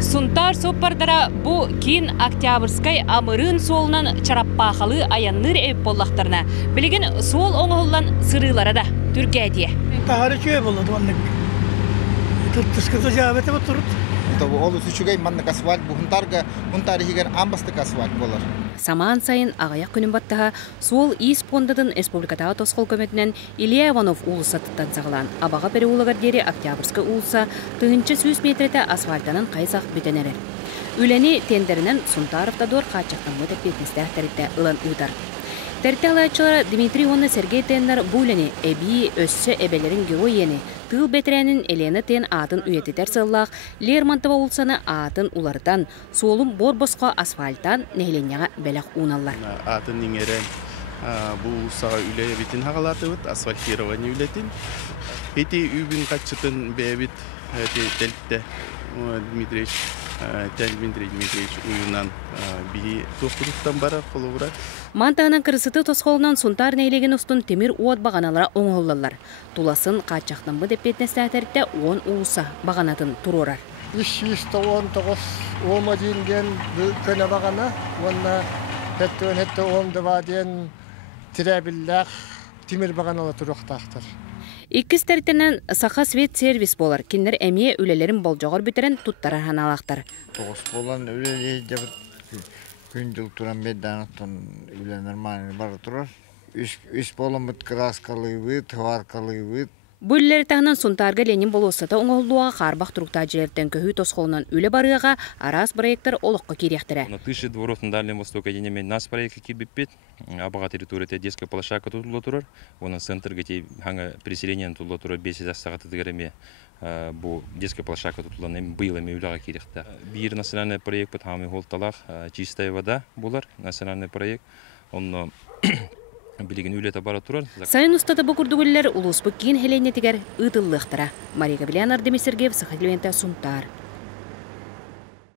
Сунтар соппардара бу кин Октябрьскай амырын солунан чараппахалы аянныр эп боллақтарына. Билеген сол оңоллан сырылара да Түркия. Тахары чөй болду онник. Туттускызы жабеті бұтырыт. Ол үсүчүгей маннык асфальт, бу хунтарихигер амбастык асфальт болар. Саман сайын ағаяқ күнін баттаға сол ис пондадын республикатаға тосқол көметінен Илья Иванов улысаттыттан сағылан. Абаға пері улығар дері Октябрьскай улыса тығынчы 100 метреті асфальтанын қайсақ бүтенерер. Үләні тендерінен Сунтаровта дор қачақтан өтіп бетіністі әхтәрітті ұлан ұйдар. Тәртті алайчылары Дмитрий Онны Сергей Теннер бүліні әбі өссі әбелерін героиені тыл бетерәнін Елена Тен атын үйететер сыллақ, Лермонтова улсаны атын улардан, солым борбосқа асфальтан нәйленяға бәләқ уналар. Атын еңерен бұл саға үләйе бетін хағалаты бұд, асфальтированы үлетін. Эти үбін қатшытын бәйбіт тәлітті Дмитрий Дмитриевич уйынан бейі тоқтырықтан бара қолы бұра. Мантағынан кірісіті тосқолынан Сунтар нәйлеген ұстын темір уат бағаналара оңғылылар. Туласын қатшақтан бұд әппетінесті әтәрітті 10 ұлыса бағанатын тұрорар. 319 ома дейінген көне бағана, онына әтті оңдыва дейін тірәбілләқ темір бағаналы тұрықтақтыр. Иккіс тәртінен сақа свет сервис болар. Кендер әмие үлелерін болжағыр бүтерін тұттарар ханалақтар. Тоғыз болан үлелер жабыт күн жыл тұран бейданықтан үле нормальный бары тұрар. Үш болан бұт краскалы бұт, хваркалы бұт. Бүллер тағынан Сунтарға Ленин болуысыта оңғылуға қарбақ тұрықта жерлерден көхүй тосқолынан үлі барыға арас проекттер олыққа керектірі. На 1000 дворов на Дальнем Востоке денемен нас проекты кибиппет, абаға территория детская площадка тұтылы тұрар. Оның центрге те хаңа переселение тұтылы тұрар 5 сағаты тігіреме бұл детская площадка тұтылыны бұйылыме үліға керекті. Бір национальный проект бұд хамы холталақ чистая вода болар, национальный проект. Оны билеген үлеті бара тұрар. Сайын ұстады бұқырдығылер ұлыс бұккен хеленетігер ұтылықтыра. Мария Габриан Ардемис Сергеев, Сахалиента, Сунтар.